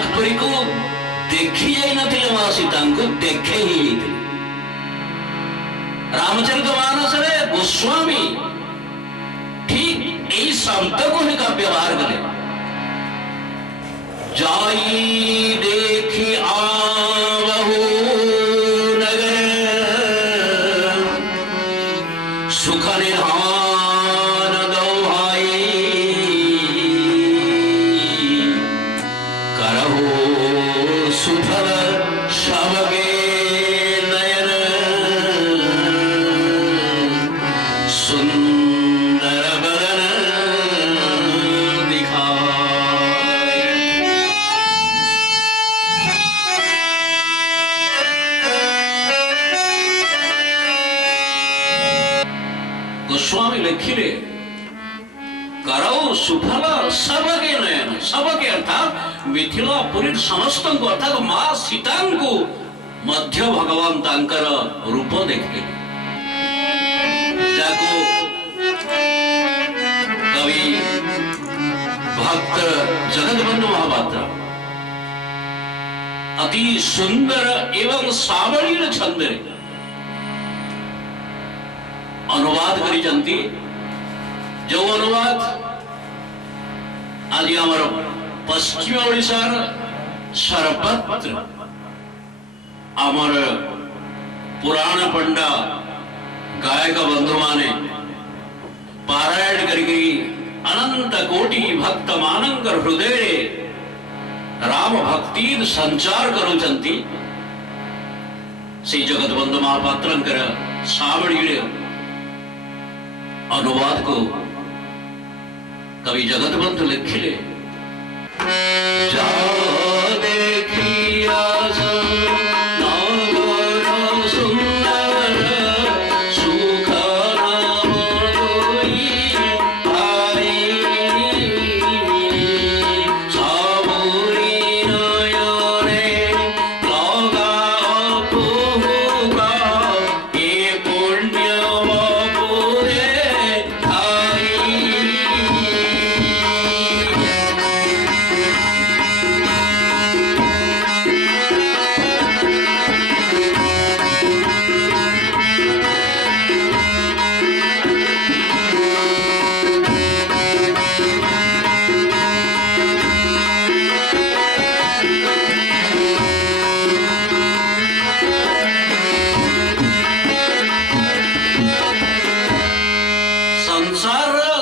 जनकपुरी को देखी जाई नथिले मां सीता को देखे ही रामचरित मानस रे गोस्वामी ठीक यही शब्द को ही का व्यवहार करे जाई देखी आवहु नगर सुख निधान दोहाई करहु सुफल सबके नयन सुंदर बदन दिखाए। गोस्वामी लिखिले करौ सुफल सबके नयन सबके अर्थात मिथिलापुरी समस्त अर्थात मां सीता को मध्य भगवान तांकर रूप देखे जाको कवि भक्त जगतबंधु महापात्र अति सुंदर एवं सावलील छंद अनुवाद करिचंती जो अनुवाद आज आमर पश्चिम ओडिशार सरपत्र आमर पुराण पंडा गायक बंधु माने पारायण करी अनंत कोटि भक्त मानंकर हृदय राम भक्ति संचार करुचंती श्री जगत बंधु महापात्रंकर सावड़ी अनुवाद को कवि जगत बंधु लिखिले जाओ देखिया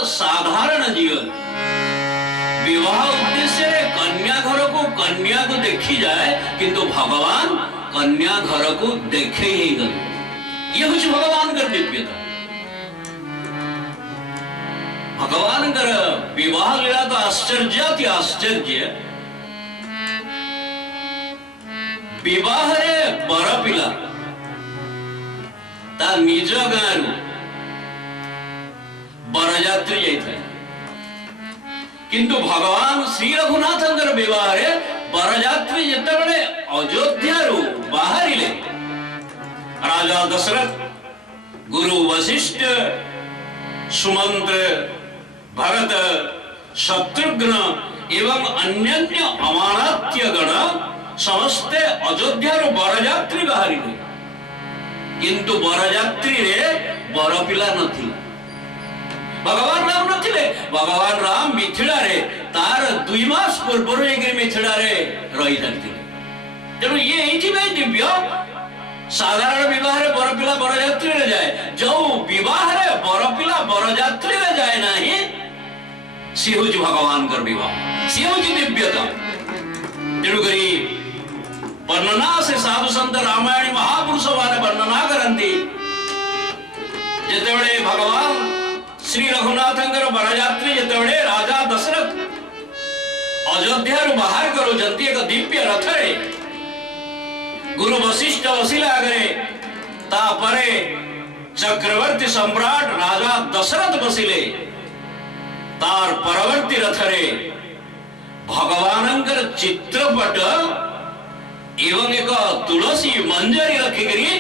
साधारण जीवन विवाह उद्देश्य कन्या घर को कन्या को देखी जाए किंतु भगवान कन्या घर को देखे ही गए। ये हूँ भगवान का दिव्यता। भगवान का विवाह लीला तो आश्चर्य आश्चर्य विवाह बर पिला ता निज गाँव बरजात्री जाइए किंतु भगवान श्री रघुनाथंकर विवाह बरजात्री जितेबले अयोध्या बाहर राजा दशरथ गुरु वशिष्ठ सुमंत्र भरत शत्रुघ्न एवं अन्य अमारात्य गण समस्ते अयोध्या बरजात्री बाहर किंतु बरजात्री रे बर पिला नथिला। भगवान राम नथिले भगवान राम मिथिला रे तार 2 मास पूर्व मिथिला रे रही जाते तेणु ये दिव्य साधारण विवाह रे बर पिला बरजात्री रे जाए जो विवाह रे बर पिला बरजात्री रे जाए नाही सी हूँ भगवान कर विवाह सी हूँ दिव्यता। तेणु करी वर्णना से साधु संत रामायणी महापुरुष माने वर्णना करती जितेबले भगवान श्री रघुनाथंकर बरजात्री जितेबले राजा दशरथ अयोध्या बाहर करुचंती एक दिव्य रथ रे गुरु वशिष्ठ बसिला आगे तापरे चक्रवर्ती सम्राट राजा दशरथ बसिले तार परवर्ती रथ रे भगवानंकर चित्रपट एवं एक तुलसी मंजरी रखिकरी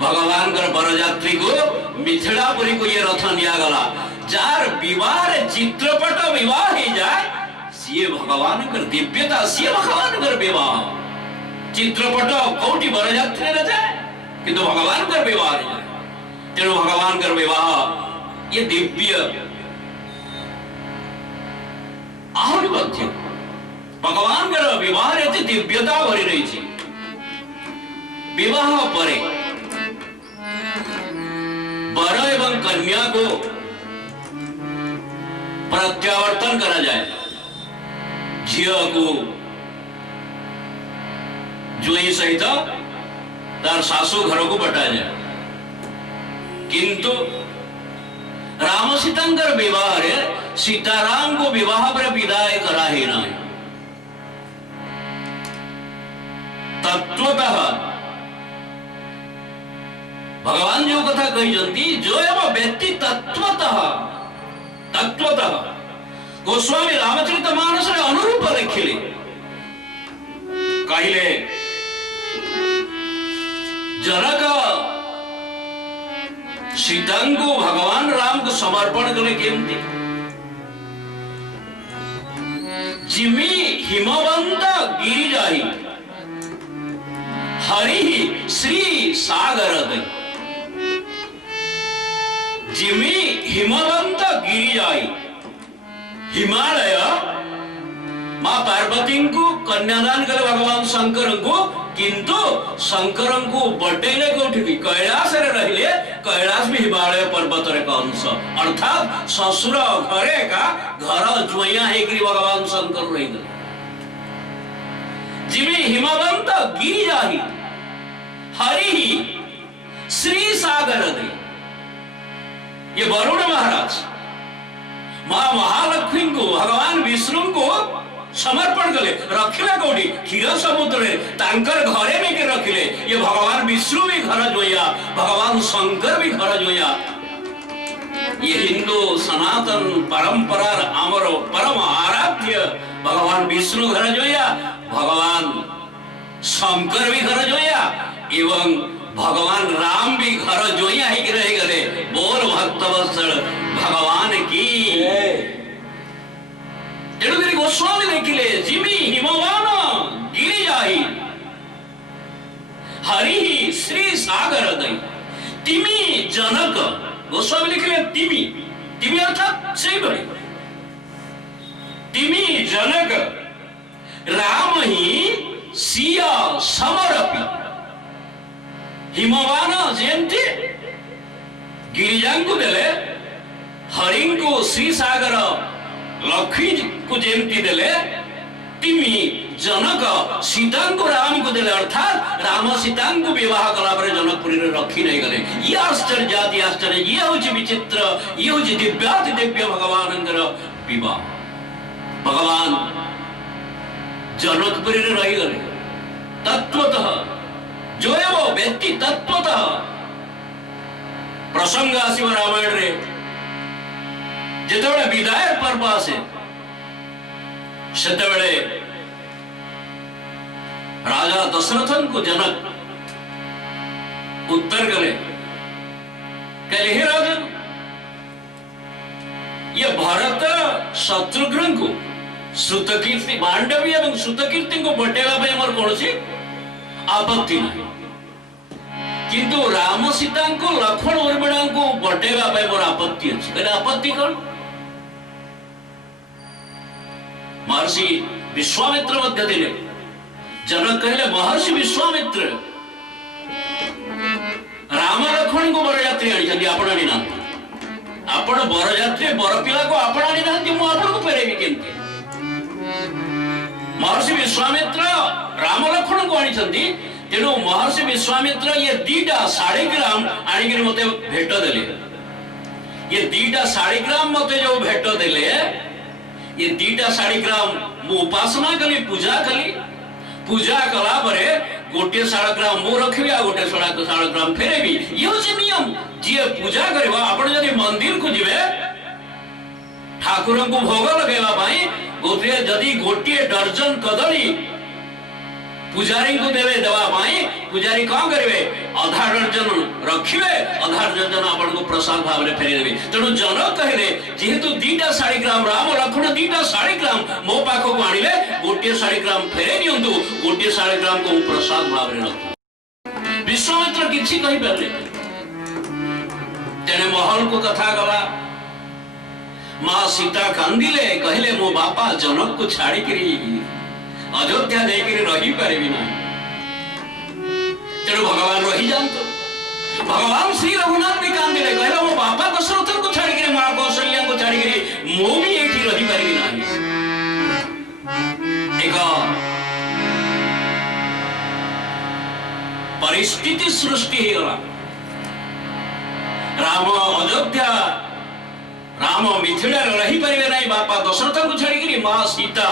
भगवान बरजात्री को मिथिलापुरी को ये रथ निगला जार विवाह चित्रपट विवाह ही जाए सी भगवान दिव्यता सी भगवान विवाह चित्रपट कौटी बरजात्री जाए किंतु भगवान विवाह जाए तेणु भगवान विवाह ये दिव्य आहरी मध्य भगवान विवाह दिव्यता भरी रही विवाह पर वर एवं कन्या को प्रत्यावर्तन करा जाए झील को जोई सहित तार सासू घर को बटा जाए किंतु राम सीतांकर विवाह रे सीताराम को विवाह पर विदाय करा ही ना तत्वतः भगवान जो कथा कही जो एवं व्यक्ति तत्वतः गोस्वामी रामचरितमानस रे अनुरूप लिखिले कहले जनक सीता को भगवान राम को समर्पण कले केमती जिमी हिमवंत गिरी जाही हरि श्री सागर दई जिमी हिमवंत गिरी जाई हिमालय मां पार्वती को कन्यादान करे भगवान शंकर को किंतु शंकर को बटेले कोठी कैलाश रे रहिले कैलाश भी हिमालय पर्वत रे का अंश अर्थात ससुर घरे का घर जोया है कि भगवान शंकर रही जिमी हिमवंत गिरी जाही हरि श्री सागर दई ये वरुण महाराज मां महालक्ष्मी को भगवान विष्णु को समर्पण कले रखिले कोडी क्षीर समुद्र तांकर घरे में के रखिले ये भगवान विष्णु भी घर जोया भगवान शंकर भी घर जोया ये हिंदू सनातन परंपरा अमर परम आराध्य भगवान विष्णु घर जोया भगवान शंकर भी घर जोया एवं भगवान राम भी घर जोया है कि रह गए बोल भक्तवत्सल भगवान की तेणुकरी गोस्वामी लिखिले जिमी हिमवान गिरी जाही हरि श्री सागर दई तिमी जनक गोस्वामी लिखिले तिमी तिमी अर्थात से भरी तिमी जनक राम ही सिया समरपी हिमवान जेमती गिरिजांकु देले हरिंकु श्री सागर लक्ष्मी को जेमती देले तिमी जनक सीता को राम को देले अर्थात राम सीता को विवाह कला पर जनकपुरी रे रखी नहीं गले ये आश्चर्य जाति आश्चर्य ये होची विचित्र ये होची दिव्याति दिव्य भगवानंकर विवाह भगवान जनकपुरी रे रही गले तत्वतः जो है वो व्यक्ति तत्वतः प्रसंग आसीव रामायण रे जितेबले विदाय पर्व आसे सेतेबले राजा दशरथन को जनक उत्तर गले कहले हे राजन ये भरत शत्रुघ्न को श्रुतकीर्ति मांडवी एवं श्रुतकीर्ति को बटेवा पे हमर कोनसी आपत्ति नहीं किंतु राम सीता को लक्ष्मण उर्मिला को बटेवा पे मोर आपत्ति अछि कहले आपत्ति कोन महर्षि विश्वामित्र मध्य दिले जनक कहले महर्षि विश्वामित्र राम लक्ष्मण को बरयात्री आनी जदी आपण आनी ना आपण बरयात्री बरपिला को आपण आनी ना मु आपण को फेरेबी केंती महर्षि विश्वामित्र राम लक्ष्मण को आनी छंती तेणु महर्षि विश्वामित्र ये दीटा 1.5 ग्राम आनी के मते भेट देले ये दीटा 1.5 ग्राम मते जो भेट देले ये दीटा 1.5 ग्राम मु उपासना कली पूजा कला परे गोटे 1.5 ग्राम मु रखबी आ गोटे 1.5 ग्राम फेरेबी ये होची नियम जे पूजा करबा आपण जदी मंदिर को जिवे ठाकुर को भोग लगेबा पई गोटे जदी गोटे दर्जन कदली पूजारी को देवे देवा पाई पूजारी कौन करिवे अधा दर्जन रखिवे अधा दर्जन आपण को प्रसाद भाव रे फेरि देबे तेणु जनक कहले जेहेतु 2टा शालिग्राम राम लक्ष्मण 2टा शालिग्राम मो पाखो को आनिले गोटे शालिग्राम फेरे नियंतु गोटे शालिग्राम को प्रसाद भाव रे रख विश्वामित्र किछि कहि परले तेने महल को कथा गला मां सीता कांदिले कहले मो बापा जनक को छाड़ी करी अयोध्या जाकर रही पारिबी ना तेणु भगवान रही जानते भगवान श्री रघुनाथ भी कांदिले कहले मो बापा दशरथ को छाड़ी मां कौशल्या को छाड़ी मो भी एठी रही पारिबी ना एक परिस्थिति सृष्टि हो गला राम अयोध्या राम मिथिला रही पारिबे नाही बापा दशरथ को छाड़ी मां सीता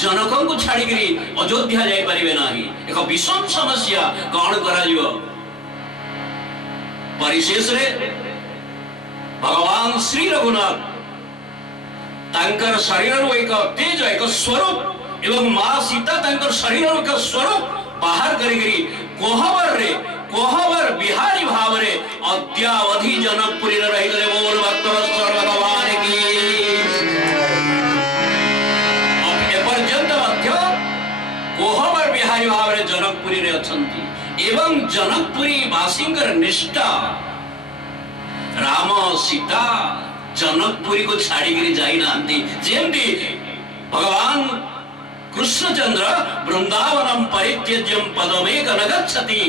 जनक को छाड़ी अयोध्या जाई पारिबे नाही एक विषम समस्या कौन करा जिवो परिशेष रे भगवान श्री रघुनाथ तांकर शरीर एक तेज एक स्वरूप एवं मां सीता तांकर शरीर एक स्वरूप बाहर करी कोहबर बिहारी भाव रे अद्यावधि जनकपुरी रे रही गले बोल भक्तवत्सल भगवान की कोहबर बिहारी भाव रे जनकपुरी रे अछंती एवं जनकपुरी वासिंकर निष्ठा राम सीता जनकपुरी को छाड़ी गिरी जाई नांती जेमती भगवान कृष्णचंद्र वृंदावनम परित्यज्यम पदमेक न गच्छति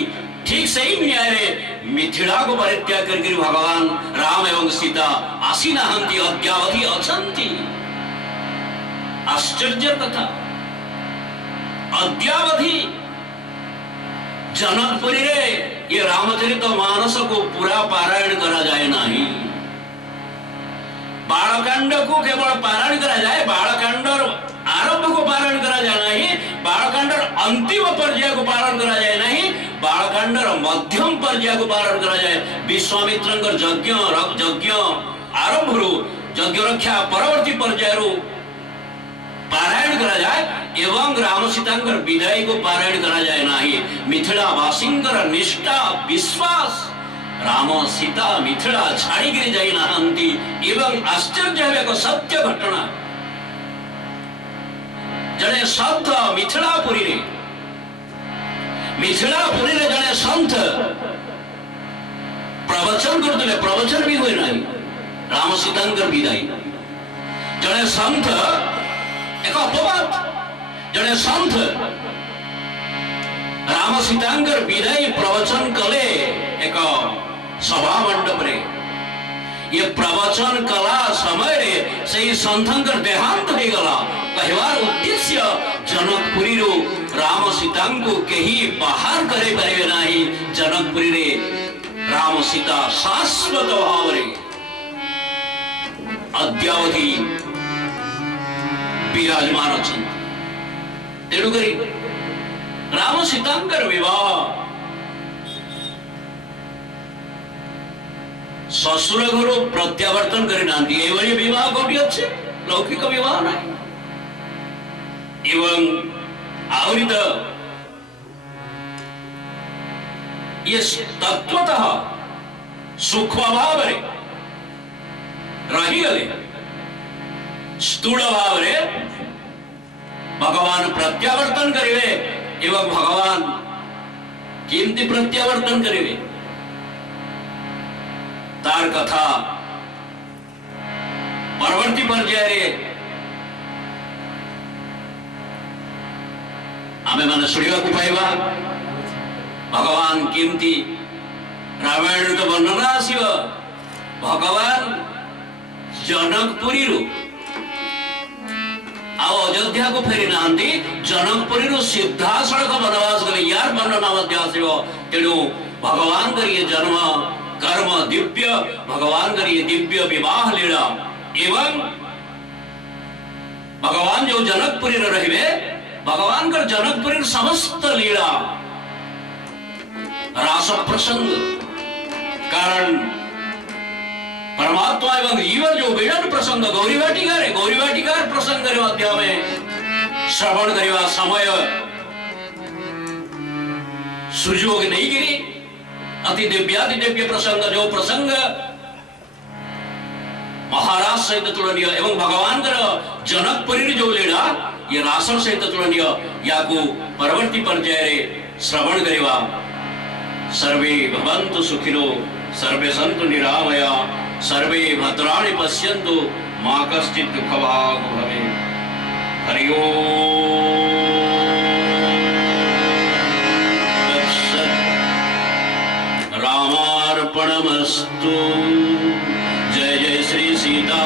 ठीक सही न्याय रे मिथिला को परित्याग करके भगवान राम एवं सीता आसी नाहंती अद्यावधि अछंती आश्चर्य कथा अद्यावधि जनकपुरी रे ये रामचरित मानस को पूरा पारायण करा जाए नहीं बालकांड को केवल पारायण करा जाए बालकांड आरंभ को पालन करा जाए नहीं बालकांड अंतिम पर्याय को पालन करा जाए नहीं बालकांड मध्यम पर्याय को पालन करा जाए विश्वामित्र यज्ञ आरंभ रु यज्ञ रक्षा परवर्ती पर्याय रु पारायण करा जाए एवं राम सीतांकर विदाई को पारायण करा जाए नहीं मिथिला वासिंकर निष्ठा विश्वास राम सीता मिथिला छाड़ी गिरी जाई नाहंती एवं आश्चर्य एक सत्य घटना जने संत मिथिलापुरी रे जने संत प्रवचन करते प्रवचन भी हुए नहीं राम सीतांकर विदाई जने संत एक अपवाद जने संत राम सीतांकर विदाई प्रवचन कले एक सभा मंडप रे ये प्रवचन कला समय रे से संतंकर देहांत हो गला कहवार उद्देश्य जनकपुरी रो राम सीता को कहीं बाहर करे पारे नाही जनकपुरी रे राम सीता शाश्वत भाव रे अद्यावधि विराजमान अछन तेणु करी राम सीतांकर विवाह ससुर घर प्रत्यावर्तन करी नांदी एवं विवाह कोटी अच्छे लौकिक विवाह नहीं एवं आवरी तो ये तत्वतः सूक्ष्म भाव रे रही गले स्थूल भाव रे भगवान प्रत्यावर्तन करिवे एवं भगवान केमती प्रत्यावर्तन करिवे तार कथा परवर्ती पर्याय रे आमे माने सुनिबा को पाइबा भगवान केमती रामायण तो वर्णना आसीब भगवान जनकपुरी रु अयोध्या को फेरी नांदी जनकपुरी रु सीधा सड़क वनवास गले यार वर्णना मध्य आसीब तेणु भगवान करिए जन्म कर्म दिव्य भगवान करिए दिव्य विवाह लीला एवं भगवान जो जनकपुरी रहिबे भगवान कर जनकपुरी समस्त लीला रास प्रसंग कारण परमात्मा एवं जीवन जो विलन प्रसंग गौरी वाटिकार प्रसंग रे मध्य में श्रवण करवा समय सुजोग नहीं गिरी अति दिव्य प्रसंग जो प्रसंग महाराज सहित तुलनीय एवं भगवान जनकपुरी जो लीला ये रासर सहित तुलनीय या परवर्ती पर्याय श्रवण करवा सर्वे भवन्तु सुखिनो सर्वे सन्तु निरामया सर्वे भद्राणि पश्यन्तु मा कश्चित् दुःखभाग् भवेत्। हरि ओम रामार्पणमस्तु। जय जय श्री सीता